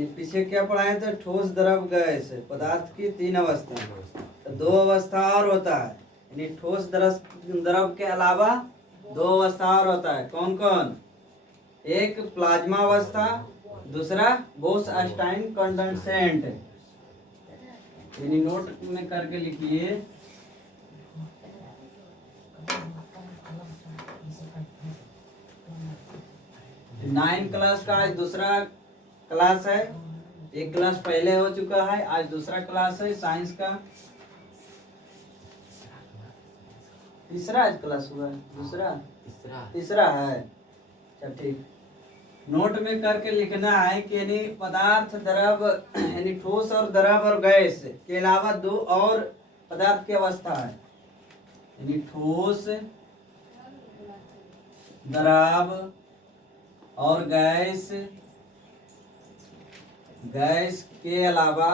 ये पीछे क्या पढ़ाए थे? ठोस, द्रव, गैस पदार्थ की तीन अवस्था। तो दो अवस्था और होता है, यानी ठोस द्रव के अलावा दो अवस्था और होता है। कौन कौन? एक प्लाज्मा अवस्था, दूसरा बोस-आइंस्टाइन कंडेंसेंट। यानी नोट में करके लिखिए। 9 क्लास का आज दूसरा क्लास है। एक क्लास पहले हो चुका है, आज दूसरा क्लास है साइंस का। तीसरा आज क्लास हुआ है, दूसरा तीसरा है। अच्छा ठीक, नोट में करके लिखना है कि यानी पदार्थ, द्रव यानी ठोस और द्रव और गैस के अलावा दो और पदार्थ की अवस्था है, यानी ठोस, द्रव और गैस। गैस के अलावा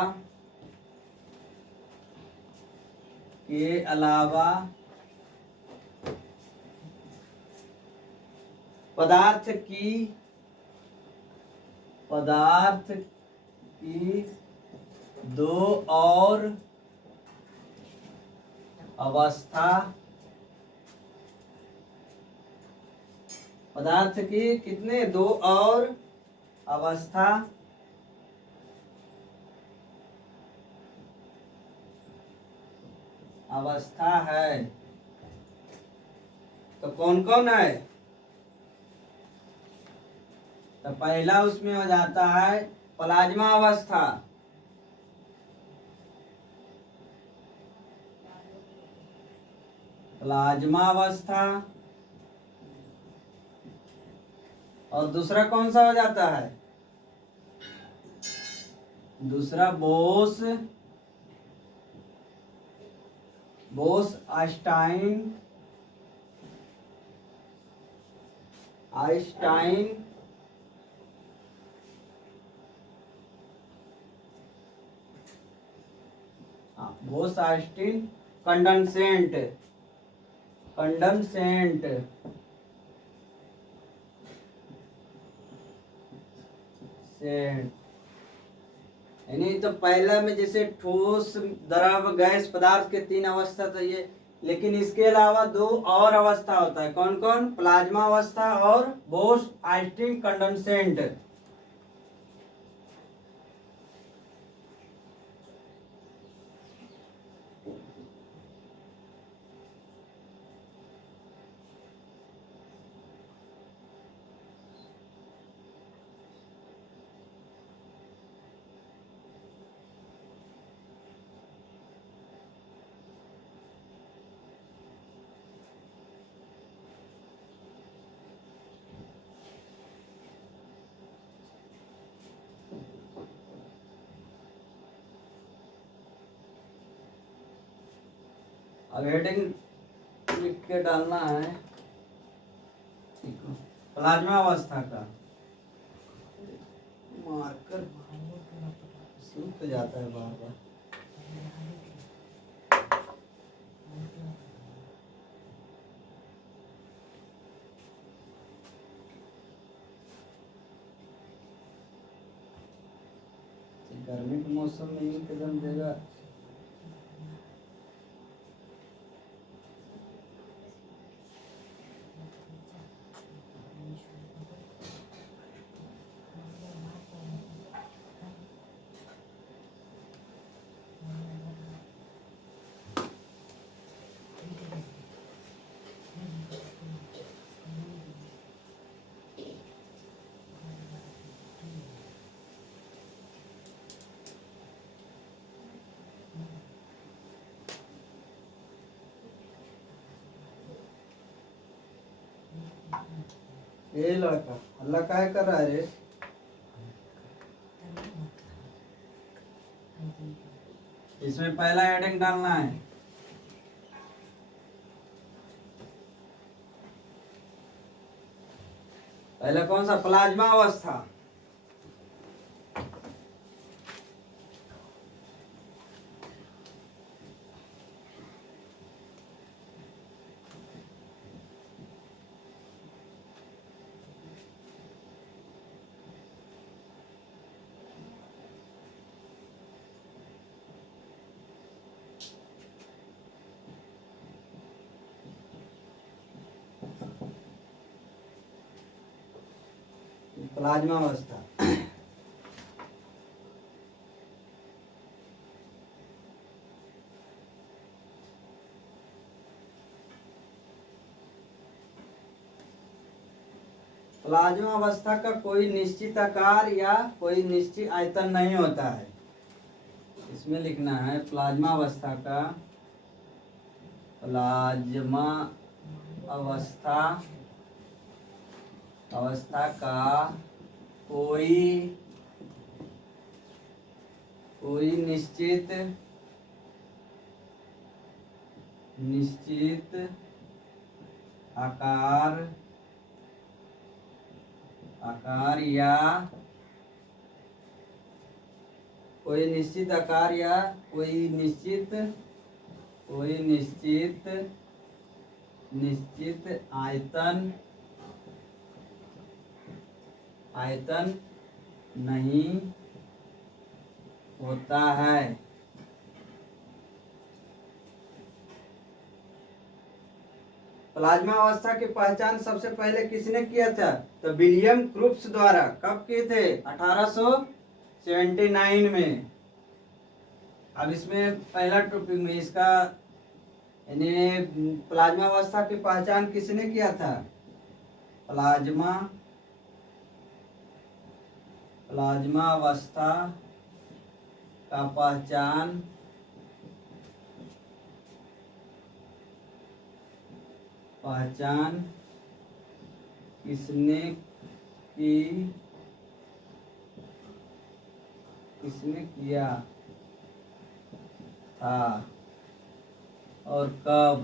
पदार्थ की दो और अवस्था, पदार्थ की कितने? दो और अवस्था है। तो कौन कौन है? तो पहला उसमें हो जाता है प्लाज्मा अवस्था। प्लाज्मा अवस्था। और दूसरा कौन सा हो जाता है? दूसरा बोस-आइंस्टाइन बोस-आइंस्टाइन कंडेंसेंट। यानी तो पहला में जैसे ठोस, द्रव, गैस पदार्थ के तीन अवस्था तो ये, लेकिन इसके अलावा दो और अवस्था होता है। कौन कौन? प्लाज्मा अवस्था और बोस-आइंस्टाइन कंडेंसेंट। अब हेडिंग लिख के डालना है प्लाज्मा अवस्था का। मार्कर सूख जाता है बार बार। गर्मी के मौसम में ही कदम देगा। ये लड़का अल्लाह काय कर रहा है रे? इसमें पहला हेडिंग डालना है। पहला कौन सा? प्लाज्मा अवस्था। प्लाज्मा अवस्था। प्लाज्मा अवस्था का कोई निश्चित आकार या कोई निश्चित आयतन नहीं होता है। इसमें लिखना है प्लाज्मा अवस्था का, प्लाज्मा अवस्था अवस्था का कोई निश्चित आकार या कोई निश्चित आकार या कोई निश्चित आयतन नहीं होता है। प्लाज्मा अवस्था की पहचान सबसे पहले किसने किया था? तो विलियम क्रूप्स द्वारा। कब किए थे? 1879 में। अब इसमें पहला टॉपिक में इसका यानी प्लाज्मा अवस्था की पहचान किसने किया था? प्लाज्मा अवस्था का पहचान किसने किया था और कब?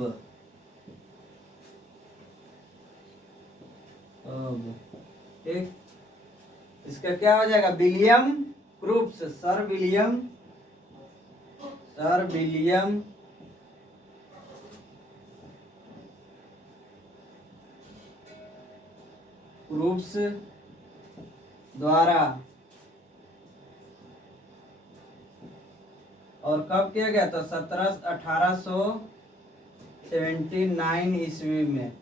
ठीक, इसका क्या हो जाएगा? विलियम क्रूप्स, सर विलियम क्रूप्स द्वारा। और कब किया गया? तो 1879 ईस्वी में।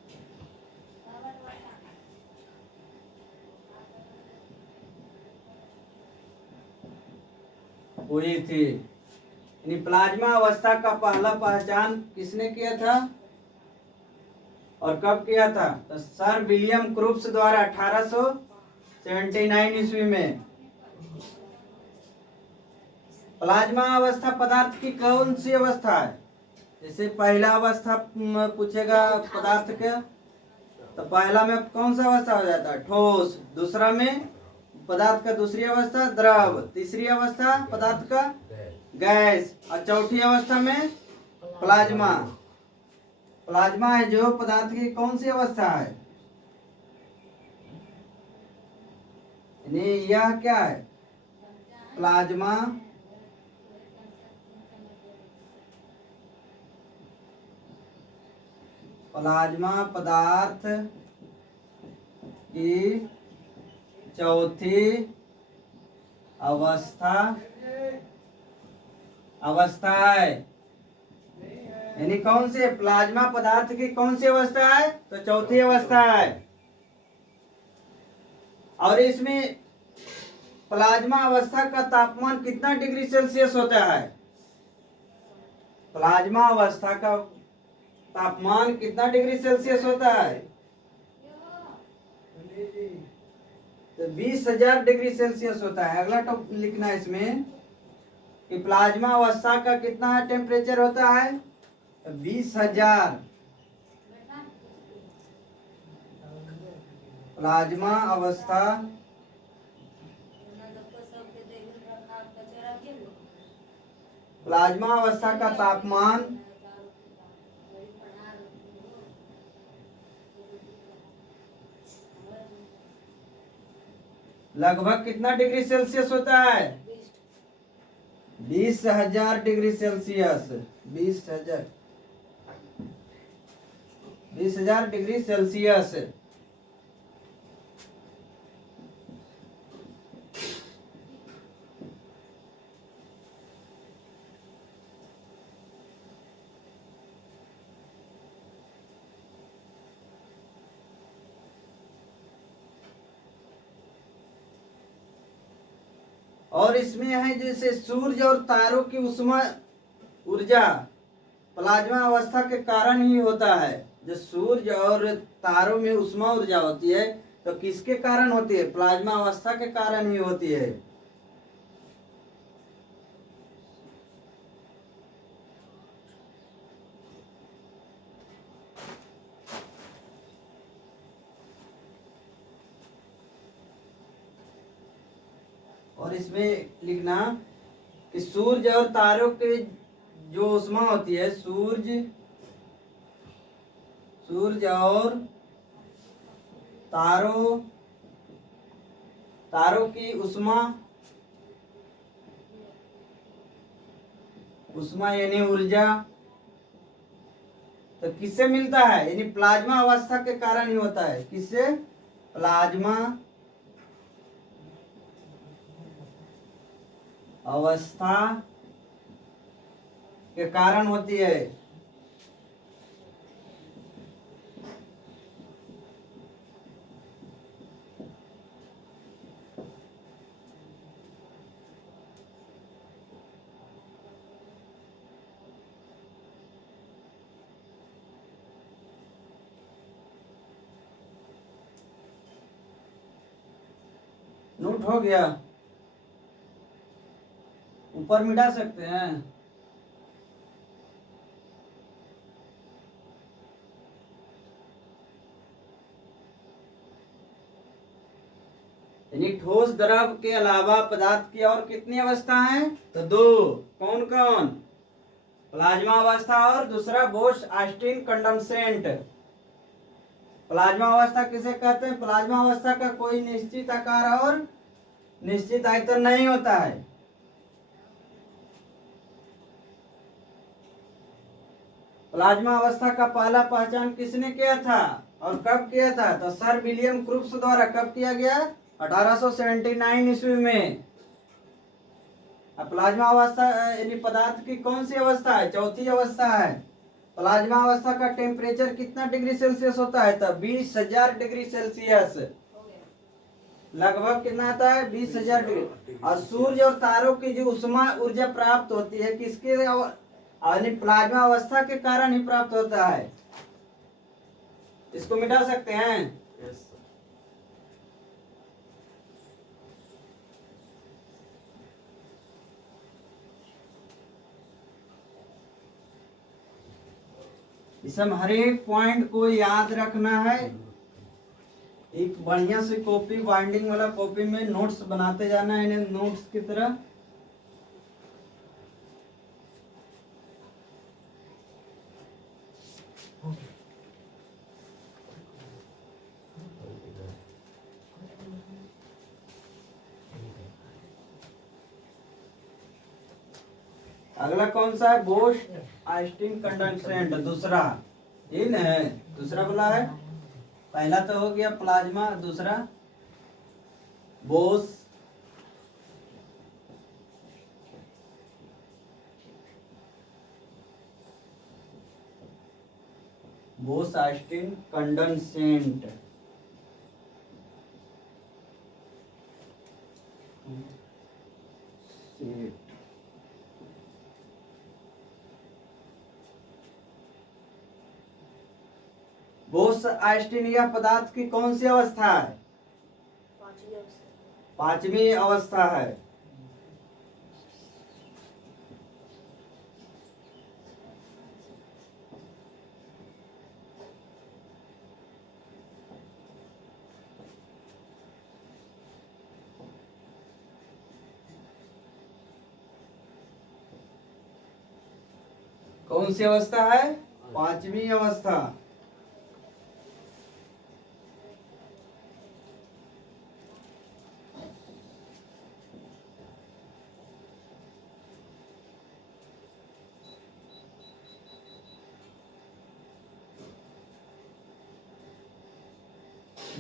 हुई थी। यानी प्लाज्मा अवस्था का पहला पहचान किसने किया था और कब किया था? तो सर विलियम क्रूप्स द्वारा 1879 ईस्वी में। प्लाज्मा अवस्था पदार्थ की कौन सी अवस्था है? जैसे पहला अवस्था पूछेगा पदार्थ के, तो पहला में कौन सा अवस्था हो जाता है? ठोस। दूसरा में पदार्थ का दूसरी अवस्था द्रव। तीसरी अवस्था पदार्थ का गैस। और चौथी अवस्था में प्लाज्मा। प्लाज्मा है जो पदार्थ की कौन सी अवस्था है? यह क्या है? प्लाज्मा पदार्थ की चौथी अवस्था है। यानी कौन से? प्लाज्मा पदार्थ की कौन सी अवस्था है? तो चौथी अवस्था है। और इसमें प्लाज्मा अवस्था का तापमान कितना डिग्री सेल्सियस होता है? प्लाज्मा अवस्था का तापमान कितना डिग्री सेल्सियस होता है? तो 20,000 डिग्री सेल्सियस होता है। अगला टॉपिक लिखना है इसमें कि प्लाज्मा अवस्था का कितना टेम्परेचर होता है? 20,000। प्लाज्मा अवस्था का तापमान लगभग कितना डिग्री सेल्सियस होता है? 20,000 डिग्री सेल्सियस। 20,000 degree Celsius. और इसमें है जैसे सूर्य और तारों की उष्मा ऊर्जा प्लाज्मा अवस्था के कारण ही होता है। जो सूर्य और तारों में उष्मा ऊर्जा होती है तो किसके कारण होती है? प्लाज्मा अवस्था के कारण ही होती है। और इसमें लिखना कि सूर्य और तारों के जो उष्मा होती है, सूर्य और तारों की उष्मा यानी ऊर्जा तो किससे मिलता है? यानी प्लाज्मा अवस्था के कारण ही होता है। किससे? प्लाज्मा अवस्था के कारण होती है। नोट हो गया? ऊपर मिटा सकते हैं। यानी ठोस द्रव के अलावा पदार्थ की और कितनी अवस्था है? तो दो। कौन कौन? प्लाज्मा अवस्था और दूसरा बोस ऑस्टिन कंडेंसेंट। प्लाज्मा अवस्था किसे कहते हैं? प्लाज्मा अवस्था का कोई निश्चित आकार और निश्चित आयतन नहीं होता है। प्लाज्मा अवस्था का पहला पहचान किसने किया था और कब किया था? तो सर विलियम क्रूप्स द्वारा कब किया गया? 1879 ईस्वी में। प्लाज्मा अवस्था यानी पदार्थ की कौन सी अवस्था है? चौथी अवस्था है। प्लाज्मा अवस्था का टेम्परेचर कितना डिग्री सेल्सियस होता है? तो 20,000 डिग्री सेल्सियस। लगभग कितना आता है? 20,000 डिग्री। और सूर्य और तारों की जो उष्मा ऊर्जा प्राप्त होती है किसके यानी प्लाज्मा अवस्था के कारण ही प्राप्त होता है। इसको मिटा सकते हैं? yes, इसमें हर एक पॉइंट को याद रखना है। एक बढ़िया से कॉपी, बाइंडिंग वाला कॉपी में नोट्स बनाते जाना है, इन्हें नोट्स की तरह। अगला कौन सा है? बोस ऑस्टिन कंडेंसेंट। दूसरा इन है, दूसरा बोला है। पहला तो हो गया प्लाज्मा, दूसरा बोस ऑस्टिन कंडेंसेंट। बोस ऑस्टिन यह पदार्थ की कौन सी अवस्था है? पांचवी अवस्था है। कौन सी अवस्था है? पांचवी अवस्था।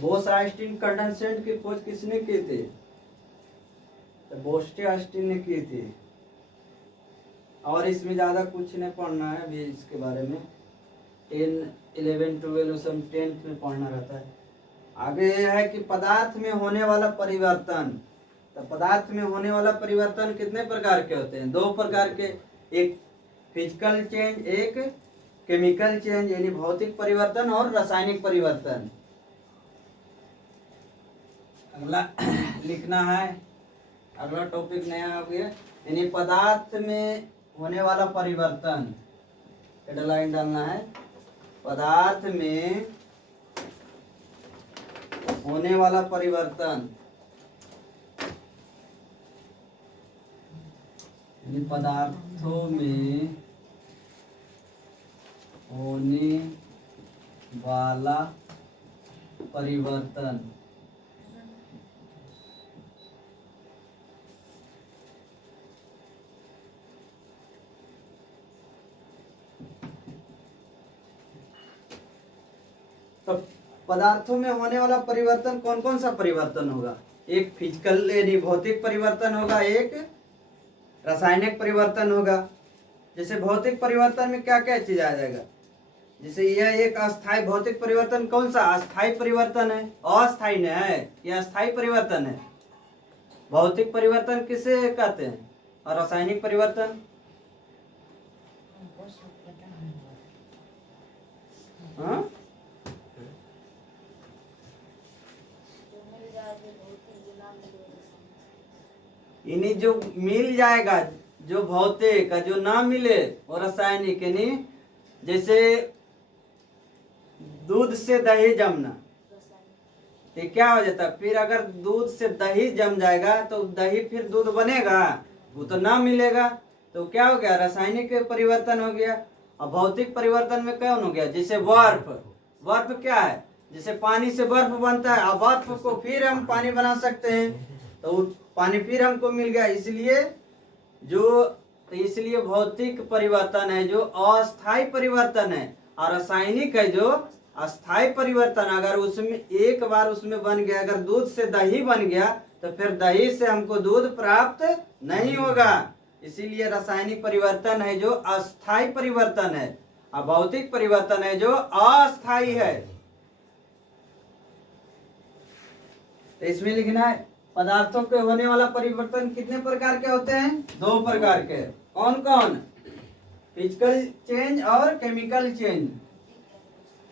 बोस ऑस्टिन कंडेंसेंट की खोज किसने की थी? तो बोस्टे ऑस्टिन ने की थी। और इसमें ज़्यादा कुछ नहीं पढ़ना है अभी इसके बारे में। 10, 11, 12 सब 10th में पढ़ना रहता है। आगे यह है कि पदार्थ में होने वाला परिवर्तन। तो पदार्थ में होने वाला परिवर्तन कितने प्रकार के होते हैं? 2 प्रकार के, एक फिजिकल चेंज, एक केमिकल चेंज यानी भौतिक परिवर्तन और रासायनिक परिवर्तन। अगला लिखना है, अगला टॉपिक नया हो गया यानी पदार्थ में होने वाला परिवर्तन, हेडलाइन डालना है, पदार्थ में होने वाला परिवर्तन यानी पदार्थों में होने वाला परिवर्तन। तो पदार्थों में होने वाला परिवर्तन कौन कौन सा परिवर्तन होगा? एक फिजिकल यानी भौतिक परिवर्तन होगा, एक रासायनिक परिवर्तन होगा। जैसे भौतिक परिवर्तन में क्या क्या चीज आ जाएगा? जैसे यह एक अस्थायी भौतिक परिवर्तन, कौन सा अस्थायी परिवर्तन है? अस्थायी नहीं है, यह अस्थायी परिवर्तन है। भौतिक परिवर्तन किसे कहते हैं? और रासायनिक परिवर्तन? हाँ, इन्हीं जो मिल जाएगा, जो भौतिक जो ना मिले और रासायनिक, यानी जैसे दूध से दही जमना, तो क्या हो जाता? फिर अगर दूध से दही जम जाएगा तो दही फिर दूध बनेगा? वो तो ना मिलेगा, तो क्या हो गया? रासायनिक परिवर्तन हो गया। और भौतिक परिवर्तन में कौन हो गया? जैसे बर्फ, बर्फ क्या है? जैसे पानी से बर्फ बनता है, और बर्फ को फिर हम पानी बना सकते हैं, तो पानी फिर हमको मिल गया। इसलिए भौतिक परिवर्तन है जो अस्थायी परिवर्तन है, और रासायनिक है जो अस्थायी परिवर्तन। अगर उसमें एक बार उसमें बन गया, अगर दूध से दही बन गया तो फिर दही से हमको दूध प्राप्त नहीं होगा। इसीलिए रासायनिक परिवर्तन है जो अस्थायी परिवर्तन है, और भौतिक परिवर्तन है जो अस्थायी है। तो इसमें लिखना है पदार्थों के होने वाला परिवर्तन कितने प्रकार के होते हैं? 2 प्रकार के। कौन कौन? फिजिकल चेंज और केमिकल चेंज,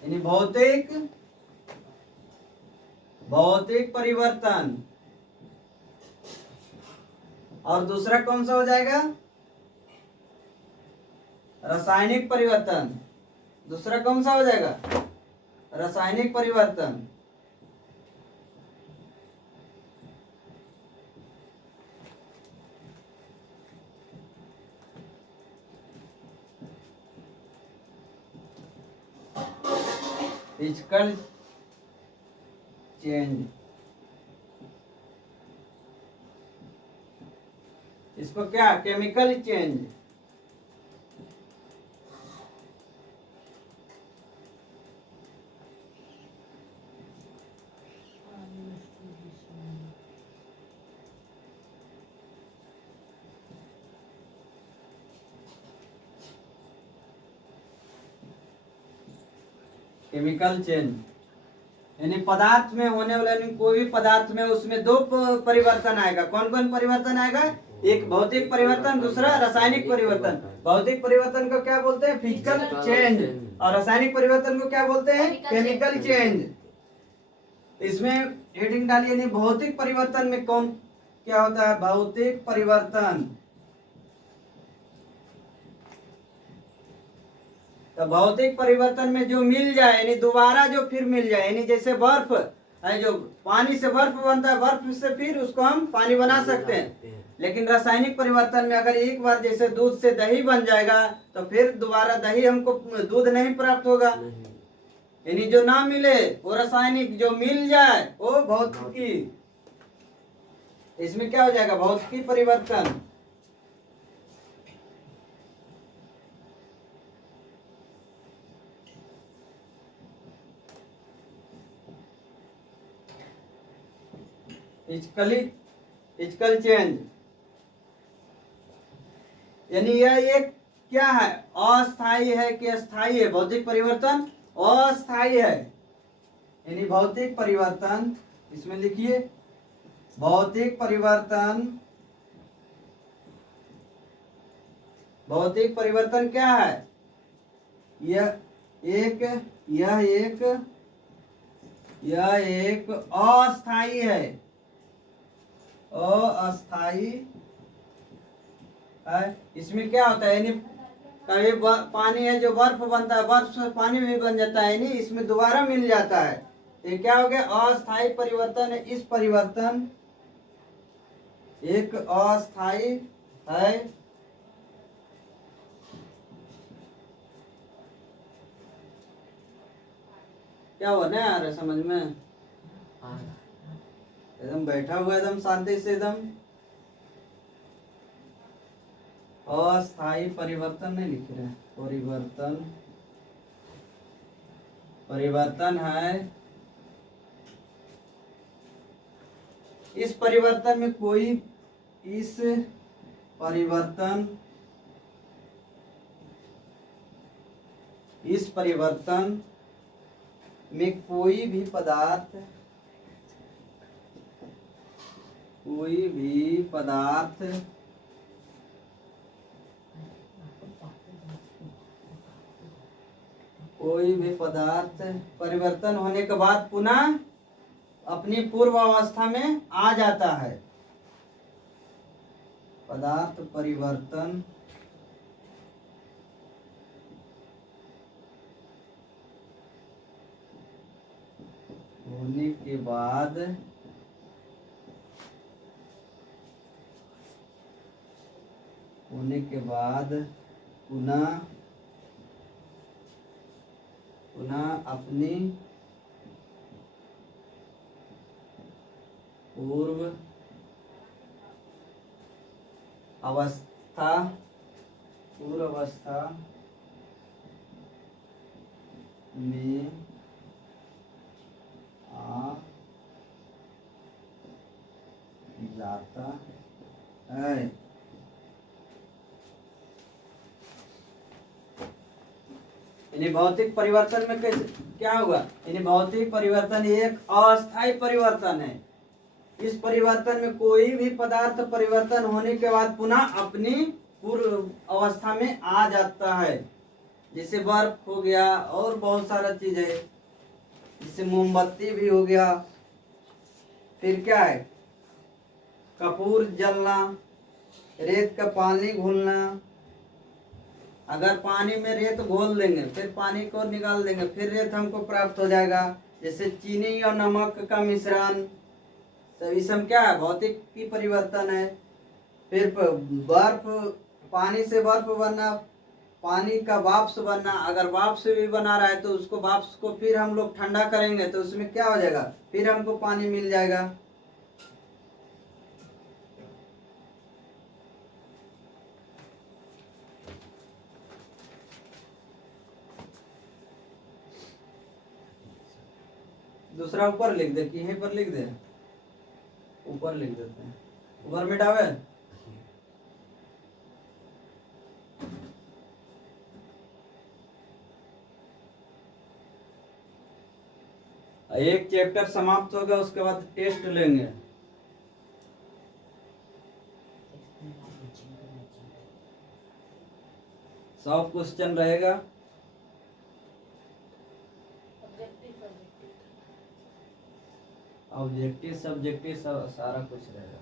यानी भौतिक परिवर्तन। और दूसरा कौन सा हो जाएगा? रासायनिक परिवर्तन। दूसरा कौन सा हो जाएगा? रासायनिक परिवर्तन। फिजिकल चेंज, इसको क्या? Chemical change. केमिकल चेंज यानी पदार्थ में होने वाला, यानी कोई भी पदार्थ में उसमें 2 परिवर्तन आएगा। कौन कौन परिवर्तन आएगा? एक भौतिक परिवर्तन, दूसरा रासायनिक परिवर्तन। भौतिक परिवर्तन को क्या बोलते हैं? Physical change. और रासायनिक परिवर्तन को क्या बोलते हैं? Chemical change. इसमें हेडिंग डालिए, यानी भौतिक परिवर्तन में कौन क्या होता है? भौतिक परिवर्तन। तो भौतिक परिवर्तन में जो मिल जाए, यानी दोबारा जो फिर मिल जाए, यानी जैसे बर्फ है, जो पानी से बर्फ बनता है, बर्फ से फिर उसको हम पानी बना सकते हैं। लेकिन रासायनिक परिवर्तन में अगर एक बार जैसे दूध से दही बन जाएगा तो फिर दोबारा दही हमको दूध नहीं प्राप्त होगा। यानी जो ना मिले वो रासायनिक, जो मिल जाए वो भौतिकी। इसमें क्या हो जाएगा? भौतिकी परिवर्तन। फिजिकल चेंज यानी यह एक क्या है? अस्थायी है कि अस्थायी है? भौतिक परिवर्तन अस्थायी है, यानी भौतिक परिवर्तन इसमें लिखिए भौतिक परिवर्तन, भौतिक परिवर्तन क्या है? यह एक यह एक यह एक अस्थाई है, अस्थाई है। इसमें क्या होता है, यानी कभी पानी है जो बर्फ बनता है, बर्फ से पानी भी बन जाता है, यानी इसमें दोबारा मिल जाता है। तो ये क्या हो गया? अस्थाई परिवर्तन है। इस परिवर्तन एक अस्थाई है। क्या हुआ, नहीं आ रहा समझ में? एकदम बैठा हुआ एकदम शांति से, एकदम अस्थाई परिवर्तन नहीं लिख रहे हैं। परिवर्तन, परिवर्तन है। इस परिवर्तन में कोई, इस परिवर्तन, इस परिवर्तन में कोई भी पदार्थ, कोई भी पदार्थ कोई भी पदार्थ परिवर्तन होने के बाद पुनः अपनी पूर्व अवस्था में आ जाता है। पदार्थ परिवर्तन होने के बाद पुनः अपनी पूर्व अवस्था में आ जाता है। यानी भौतिक परिवर्तन में कैसे क्या होगा? यानी भौतिक परिवर्तन एक अस्थाई परिवर्तन है। इस परिवर्तन में कोई भी पदार्थ परिवर्तन होने के बाद पुनः अपनी पूर्व अवस्था में आ जाता है। जैसे बर्फ हो गया और बहुत सारा चीज है, जैसे मोमबत्ती भी हो गया। फिर क्या है? कपूर जलना, रेत का पानी घुलना। अगर पानी में रेत घोल देंगे, फिर पानी को निकाल देंगे, फिर रेत हमको प्राप्त हो जाएगा। जैसे चीनी और नमक का मिश्रण, सभी सब क्या है? भौतिक की परिवर्तन है। फिर बर्फ, पानी से बर्फ बनना, पानी का वाष्प बनना। अगर वाष्प भी बना रहा है तो उसको वाष्प को फिर हम लोग ठंडा करेंगे तो उसमें क्या हो जाएगा? फिर हमको पानी मिल जाएगा। दूसरा ऊपर लिख दे कि यहीं पर लिख दे, ऊपर लिख देते हैं। ऊपर मिटावे। एक चैप्टर समाप्त हो गया, उसके बाद टेस्ट लेंगे। सब क्वेश्चन रहेगा। ऑब्जेक्टिव सब्जेक्टिव सब सारा कुछ रहेगा।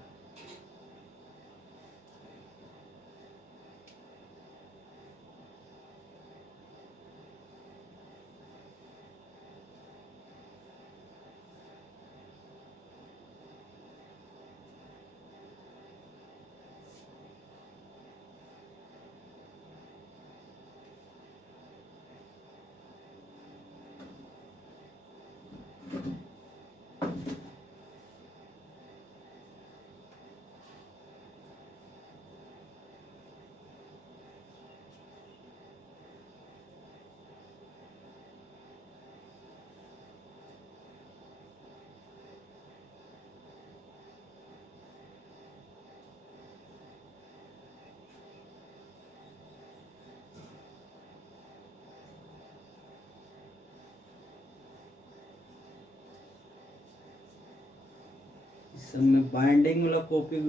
सब में बाइंडिंग वाला कॉपी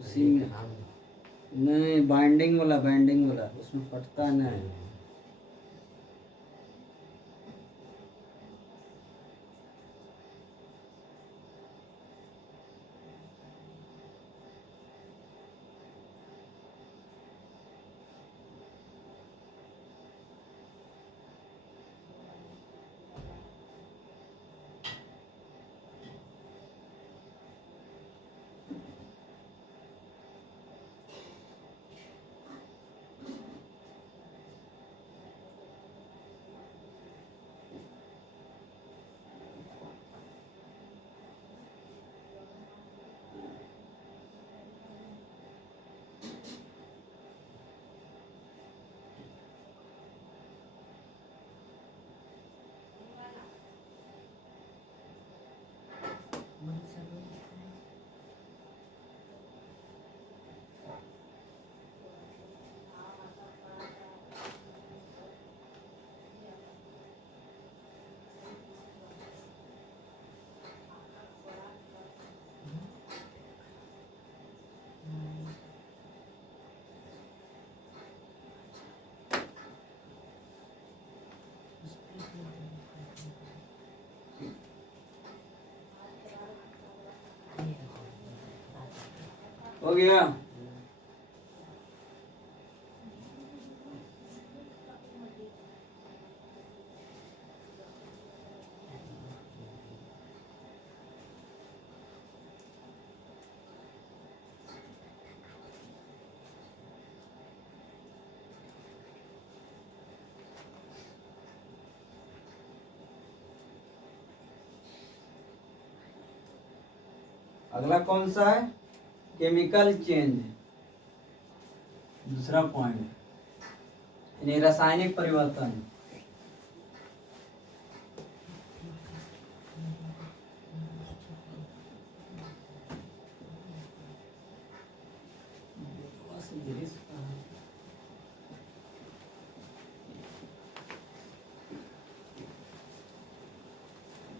उसी में नहीं, बाइंडिंग वाला उसमें फटता नहीं। हो गया। अगला कौन सा है? Chemical change. दूसरा पॉइंट यानी रासायनिक परिवर्तन।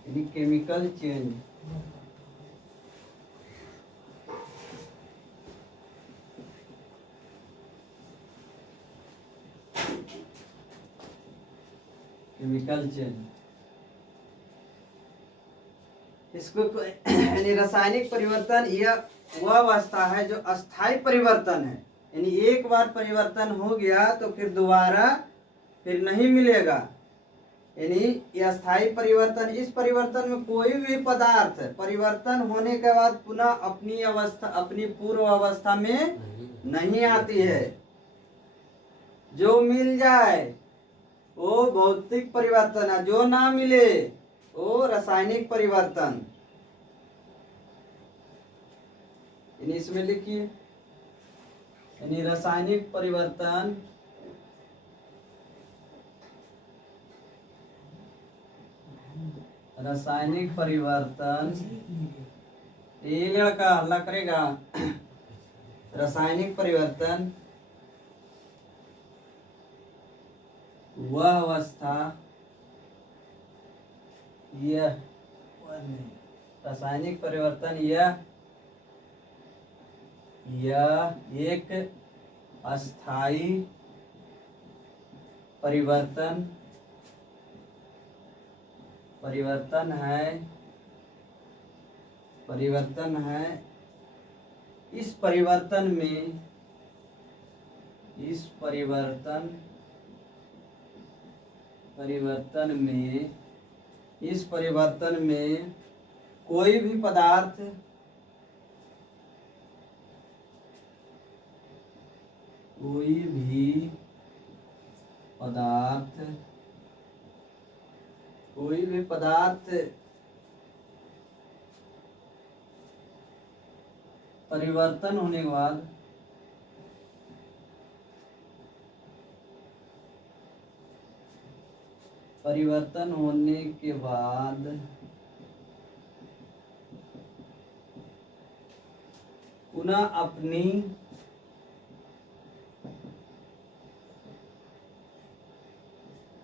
यानी केमिकल चेंज। केमिकल चेंज इसको यानी रासायनिक परिवर्तन यह वह अवस्था है जो अस्थायी परिवर्तन है। यानी एक बार परिवर्तन हो गया तो फिर दोबारा फिर नहीं मिलेगा। यानी यह अस्थायी परिवर्तन, इस परिवर्तन में कोई भी पदार्थ परिवर्तन होने के बाद पुनः अपनी अवस्था, अपनी पूर्व अवस्था में नहीं आती है। जो मिल जाए वो भौतिक परिवर्तन है, जो ना मिले वो रासायनिक परिवर्तन। इसमें लिखिए यानी रासायनिक परिवर्तन ये लड़का हल्ला करेगा। रासायनिक परिवर्तन वह अवस्था, यह रासायनिक परिवर्तन यह एक अस्थायी परिवर्तन है। इस परिवर्तन में कोई भी पदार्थ परिवर्तन होने के बाद पुनः अपनी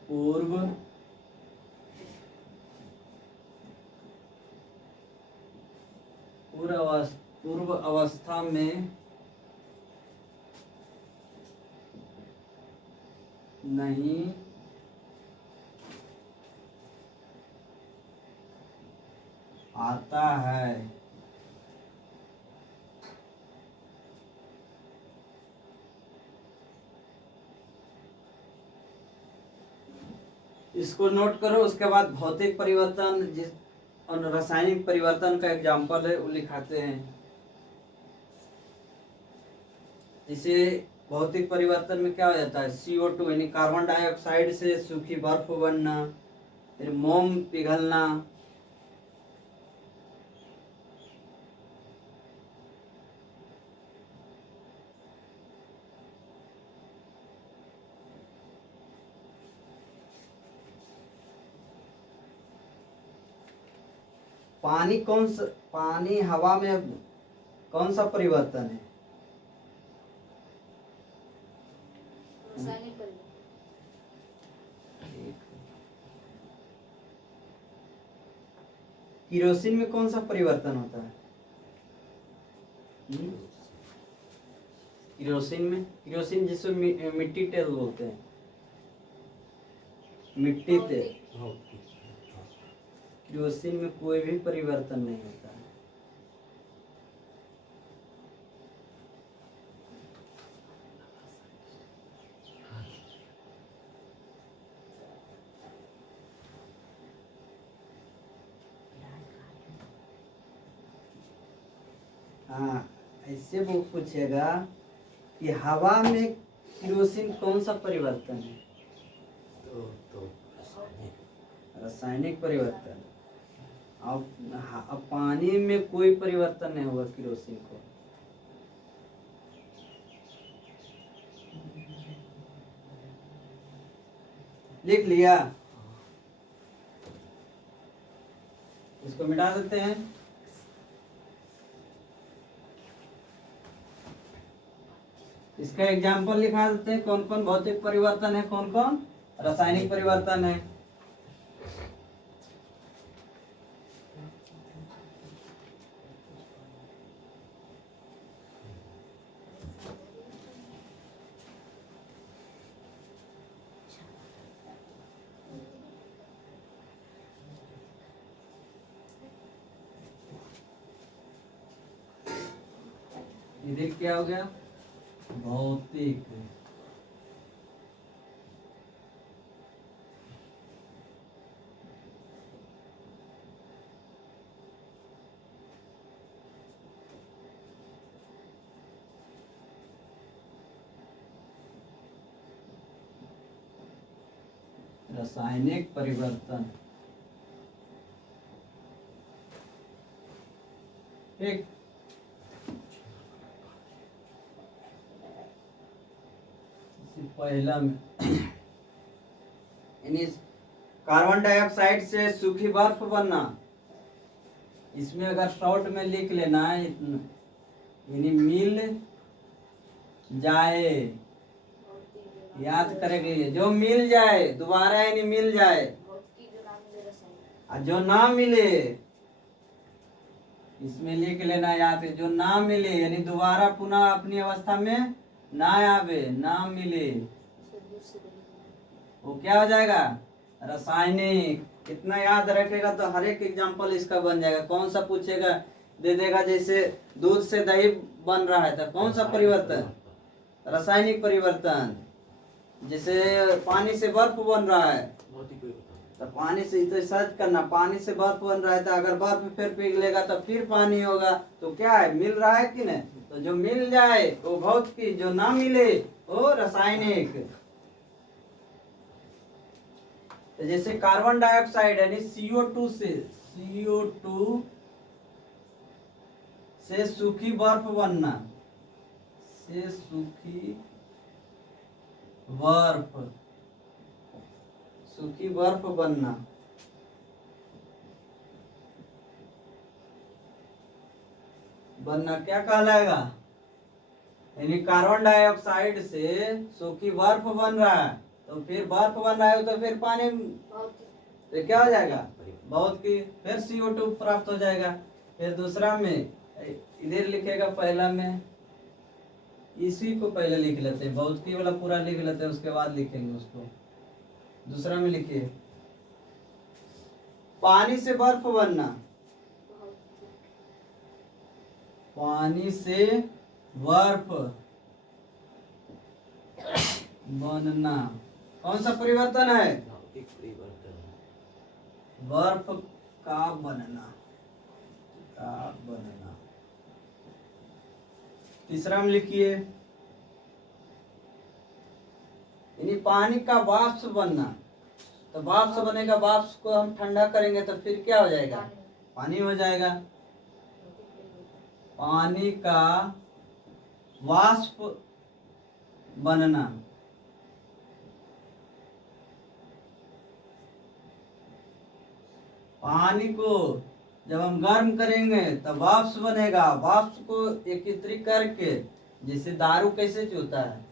पूर्व पूर्व अवस्था में नहीं आता है। इसको नोट करो। उसके बाद भौतिक परिवर्तन जिस और रासायनिक परिवर्तन का एग्जाम्पल है वो लिखाते हैं। जैसे भौतिक परिवर्तन में क्या हो जाता है, CO2 यानी कार्बन डाइऑक्साइड से सूखी बर्फ बनना, फिर मोम पिघलना, पानी हवा में कौन सा परिवर्तन है? रासायनिक परिवर्तन। केरोसिन में कौन सा परिवर्तन होता है? केरोसिन जिसको मिट्टी तेल बोलते हैं, मिट्टी तेल। केरोसिन में कोई भी परिवर्तन नहीं होता है। हाँ, ऐसे वो पूछेगा कि हवा में केरोसिन कौन सा परिवर्तन है? रासायनिक परिवर्तन। अब पानी में कोई परिवर्तन नहीं होगा केरोसिन को। लिख लिया? इसको मिटा देते हैं। इसका एग्जाम्पल लिखा देते हैं, कौन कौन भौतिक परिवर्तन है, कौन कौन रासायनिक परिवर्तन है। इधर क्या हो गया? भौतिक। रासायनिक परिवर्तन। ठीक। पहला में यानी कार्बन डाइऑक्साइड से सूखी बर्फ बनना। इसमें अगर शॉर्ट में लिख लेना है यानी मिल जाए, याद करेंगे, जो मिल जाए दोबारा यानी मिल जाए, और जो ना मिले इसमें लिख लेना याद है, जो ना मिले यानी दोबारा पुनः अपनी अवस्था में ना आवे, ना मिले, वो क्या हो जाएगा? रासायनिक। कितना याद रखेगा तो हर एक एग्जाम्पल इसका बन जाएगा। कौन सा पूछेगा दे देगा। जैसे दूध से दही बन रहा है तो कौन सा परिवर्तन? रासायनिक परिवर्तन। जैसे पानी से बर्फ बन रहा है तो पानी से तो सर्च करना, पानी से बर्फ बन रहा है तो अगर बर्फ फिर पिघलेगा तो फिर पानी होगा, तो क्या है? मिल रहा है कि नहीं? तो जो मिल जाए वो भौतिक, जो ना मिले वो रासायनिक। तो जैसे कार्बन डाइऑक्साइड यानी CO2 से सूखी बर्फ बनना, से सूखी बर्फ बनना। क्या कहलाएगा? यानी कार्बन डाइऑक्साइड से सूखी बर्फ बन रहा है, तो फिर बर्फ बन रहा है तो फिर पानी, तो क्या हो जाएगा? बहुत की, फिर CO2 प्राप्त हो जाएगा। फिर दूसरा में इधर लिखेगा पहला में, इसी को पहले लिख लेते हैं, भौतिकी वाला पूरा लिख लेते हैं, उसके बाद लिखेंगे उसको। दूसरा में लिखिए, पानी से बर्फ बनना। पानी से बर्फ बनना कौन सा परिवर्तन है? बर्फ का बनना, का बनना। तीसरा में लिखिए, यानी पानी का वाष्प बनना। तो वाष्प बनेगा, वाष्प को हम ठंडा करेंगे तो फिर क्या हो जाएगा? पानी हो जाएगा। पानी का वाष्प बनना। पानी को जब हम गर्म करेंगे तब वाष्प बनेगा। वाष्प को एकत्रित करके, जैसे दारू कैसे चूता है,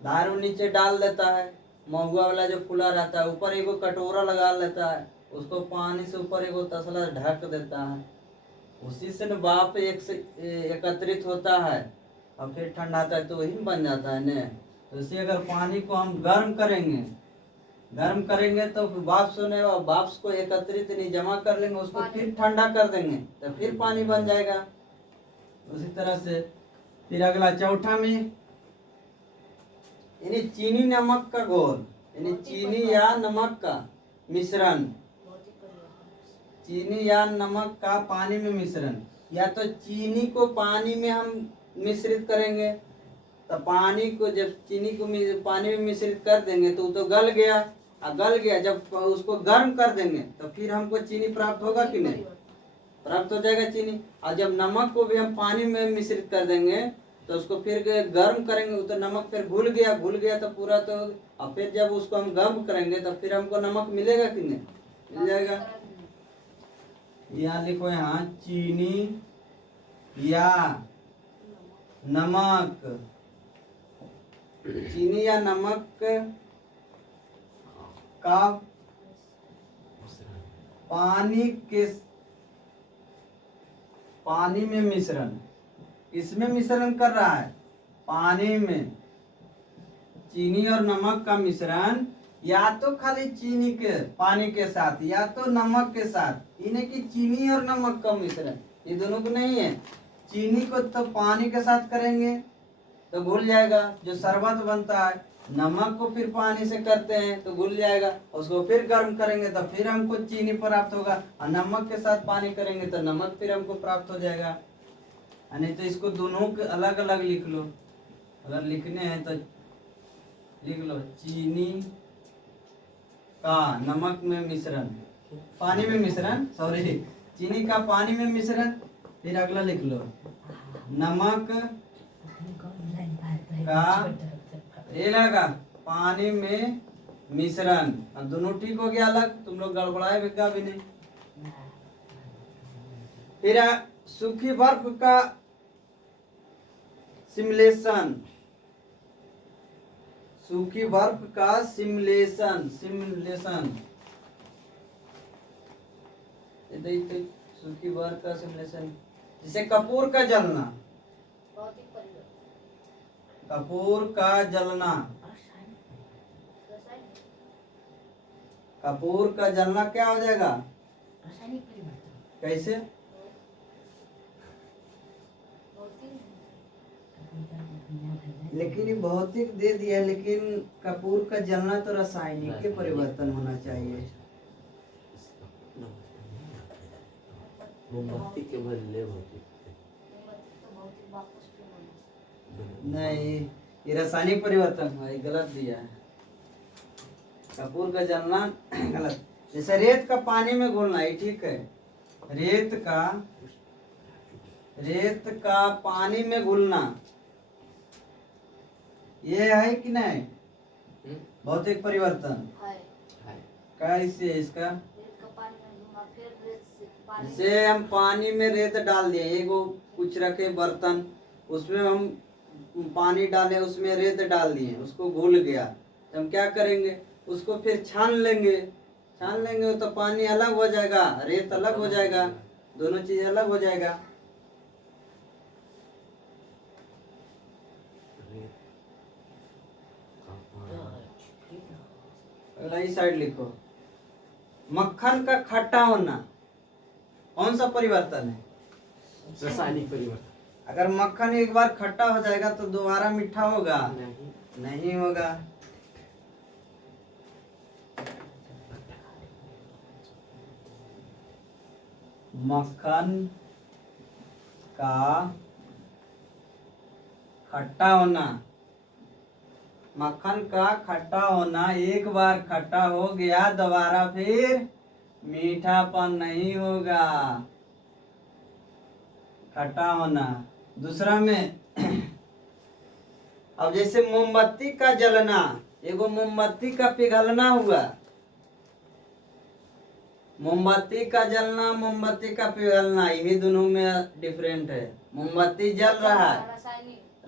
दारू नीचे डाल देता है, महुआ वाला जो खुला रहता है, ऊपर एगो कटोरा लगा लेता है, उसको पानी से ऊपर एगो तसला ढक देता है, उसी से न भाप एक से एकत्रित होता है और फिर ठंडाता है तो वही बन जाता है न। तो इसे अगर पानी को हम गर्म करेंगे तो वाष्प होने, वाष्प को एकत्रित नहीं जमा कर लेंगे, उसको फिर ठंडा कर देंगे तो फिर पानी बन जाएगा। उसी तरह से फिर अगला चौथा में, यानी चीनी नमक का घोल, यानी चीनी या नमक का मिश्रण, चीनी या नमक का पानी में मिश्रण। या तो चीनी को पानी में हम मिश्रित करेंगे, तो पानी को जब चीनी को पानी में मिश्रित कर देंगे तो गल गया, गल गया जब उसको गर्म कर देंगे तो फिर हमको चीनी प्राप्त होगा कि नहीं? प्राप्त हो जाएगा चीनी। और जब नमक को भी हम पानी में मिश्रित कर देंगे तो उसको फिर गर्म करेंगे तो नमक फिर घुल गया तो पूरा, तो और फिर जब उसको हम गर्म करेंगे तो फिर हमको नमक मिलेगा कि नहीं? मिल जाएगा। यहाँ लिखो, यहाँ चीनी या नमक, चीनी या नमक का पानी में मिश्रण। इसमें मिश्रण कर रहा है, पानी में चीनी और नमक का मिश्रण, या तो खाली चीनी के पानी के साथ या तो नमक के साथ। इन्हें की चीनी और नमक का मिश्रण, ये दोनों को नहीं है। चीनी को तो पानी के साथ करेंगे तो घुल जाएगा, जो शरबत बनता है। नमक को फिर पानी से करते हैं तो घुल जाएगा, उसको फिर गर्म करेंगे तो फिर हमको चीनी प्राप्त होगा, और नमक के साथ पानी करेंगे तो नमक फिर हमको प्राप्त हो जाएगा। नहीं तो इसको दोनों के अलग अलग लिख लो, अगर लिखने हैं तो लिख लो, चीनी का नमक में मिश्रण, पानी में मिश्रण, सॉरी, चीनी का पानी में मिश्रण। फिर अगला लिख लो, नमक का ये लगा पानी में मिश्रण। अब दोनों ठीक हो गया अलग, तुम लोग गड़बड़ाए बिका भी नहीं। फिर सूखी बर्फ का सिमुलेशन, सूखी बर्फ का सिमुलेशन, सूखी बर्फ का सिमुलेशन। जैसे कपूर का जलना, कपूर का जलना, कपूर का जलना क्या हो जाएगा? कैसे? लेकिन ये भौतिक दे दिया, लेकिन कपूर का जलना तो रासायनिक के परिवर्तन होना चाहिए। मोमबत्ती के बदले नहीं, ये रासायनिक परिवर्तन है, गलत दिया है। कपूर का जलना गलत। जैसे रेत का पानी में घोलना, ये ठीक है। रेत का पानी में घुलना, ये है कि नहीं? भौतिक परिवर्तन कैसे इसका? जैसे हम पानी में रेत डाल दिए, एगो कुछ रखे बर्तन, उसमें हम पानी डाले, उसमें रेत डाल दिए, उसको घुल गया, तो हम क्या करेंगे? उसको फिर छान लेंगे तो पानी अलग हो जाएगा, रेत अलग हो जाएगा, दोनों चीज अलग हो जाएगा। अगला इस साइड लिखो। मक्खन का खट्टा होना कौन सा परिवर्तन है? रासायनिक परिवर्तन। अगर मक्खन एक बार खट्टा हो जाएगा तो दोबारा मीठा होगा? नहीं होगा। मक्खन का खट्टा होना, मक्खन का खट्टा होना एक बार खट्टा हो गया दोबारा फिर मीठापन नहीं होगा। खट्टा होना। दूसरा में अब जैसे मोमबत्ती का जलना, एगो मोमबत्ती का पिघलना हुआ, मोमबत्ती का जलना मोमबत्ती का पिघलना, यही दोनों में डिफरेंट है। मोमबत्ती जल रहा है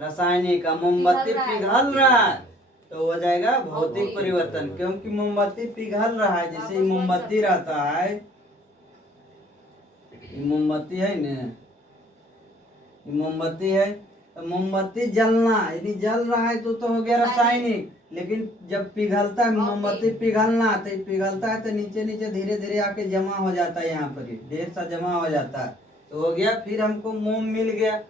रासायनिक, मोमबत्ती पिघल रहा है तो हो जाएगा भौतिक परिवर्तन। क्योंकि मोमबत्ती पिघल रहा है, जैसे मोमबत्ती रहता है, मोमबत्ती है न, मोमबत्ती है तो मोमबत्ती जलना यानी जल रहा है तो हो गया रासायनिक। लेकिन जब पिघलता है मोमबत्ती पिघलना, तो पिघलता है तो नीचे नीचे धीरे धीरे आके जमा हो जाता है, यहाँ पर ढेर सा जमा हो जाता है तो हो गया। फिर हमको मोम मिल गया,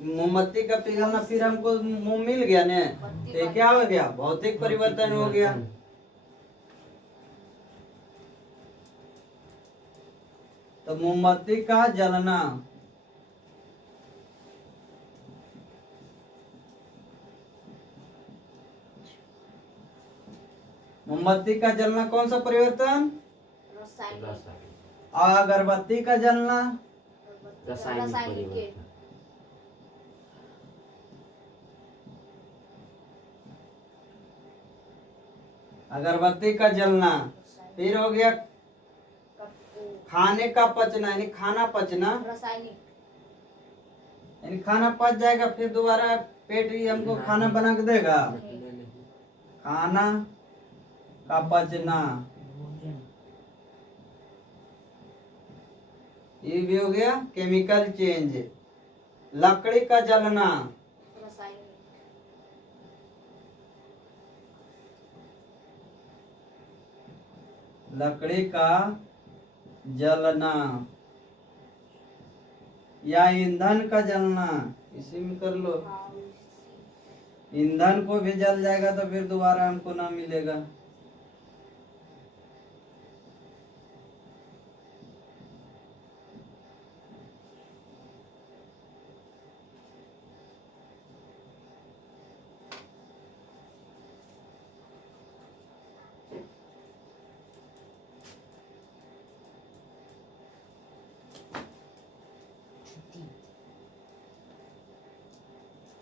मोमबत्ती का पिघलना, फिर हमको मोम मिल गया ने, तो क्या हो गया? भौतिक परिवर्तन हो गया। तो मोमबत्ती का जलना, मोमबत्ती का जलना कौन सा परिवर्तन? अगरबत्ती का जलना रासायनिक परिवर्तन। अगरबत्ती का जलना। फिर हो गया खाने का पचना, यानी खाना पचना, यानी खाना पच जाएगा फिर दोबारा पेट ही हमको खाना बना के देगा। खाना का पचना, ये भी हो गया केमिकल चेंज। लकड़ी का जलना, लकड़ी का जलना या ईंधन का जलना, इसी में कर लो। ईंधन को भी जल जाएगा तो फिर दोबारा हमको ना मिलेगा।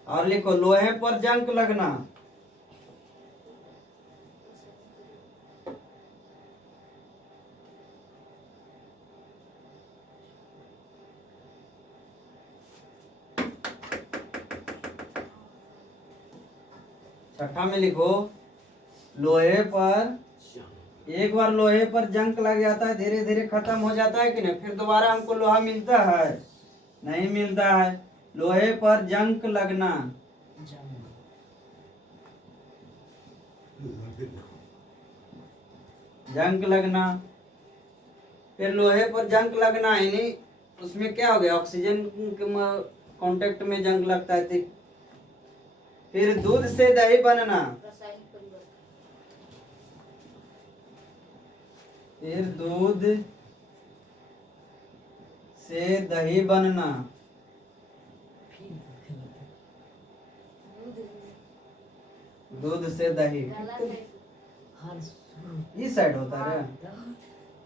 और लिखो लोहे पर जंग लगना, छठा में लिखो लोहे पर, एक बार लोहे पर जंग लग जाता है धीरे धीरे खत्म हो जाता है कि नहीं, फिर दोबारा हमको लोहा मिलता है? नहीं मिलता है। लोहे पर जंग लगना, जंग लगना। फिर लोहे पर जंग लगना यानी उसमें क्या हो गया? ऑक्सीजन के कांटेक्ट में जंग लगता है। फिर दूध से दही बनना, फिर दूध से दही बनना, दूध से दही इस साइड होता है।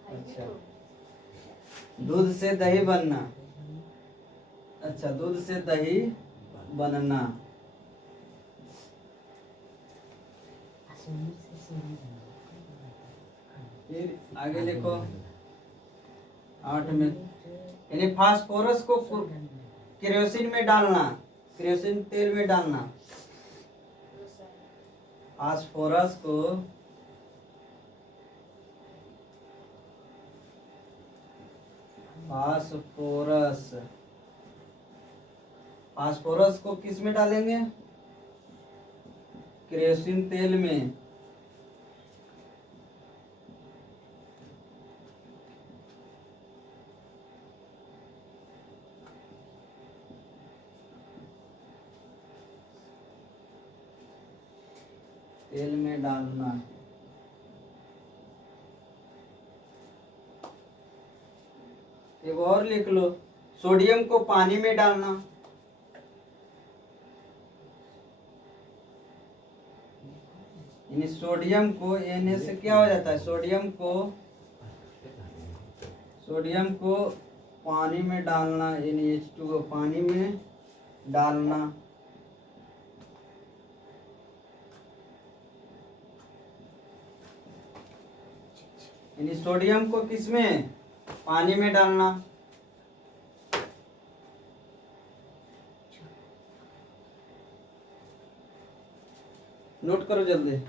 अच्छा, दूध से दही बनना, अच्छा दूध से दही बनना। फिर आगे लिखो 8 में, यानी फास्फोरस को केरोसिन में डालना, केरोसिन तेल में डालना, फास्फोरस को फास्फोरस फास्फोरस को किस में डालेंगे? केरोसिन तेल में। तेल में डालना है। एक और लिख लो, सोडियम को पानी में डालना। यानी सोडियम को Na से क्या हो जाता है, सोडियम को पानी में डालना, यानी H2O पानी में डालना। यानी सोडियम को किसमें, पानी में डालना। नोट करो जल्दी।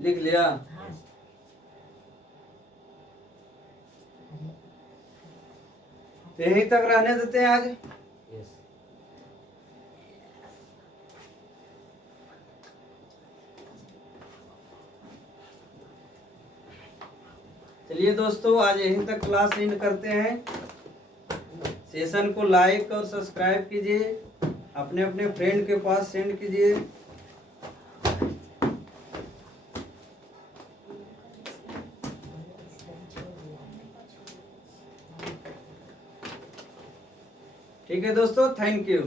लिख लिया। तो यहीं तक रहने देते हैं आज। यस। चलिए दोस्तों, आज यहीं तक क्लास एंड करते हैं। सेशन को लाइक और सब्सक्राइब कीजिए, अपने अपने फ्रेंड के पास सेंड कीजिए। ठीक है दोस्तों, थैंक यू।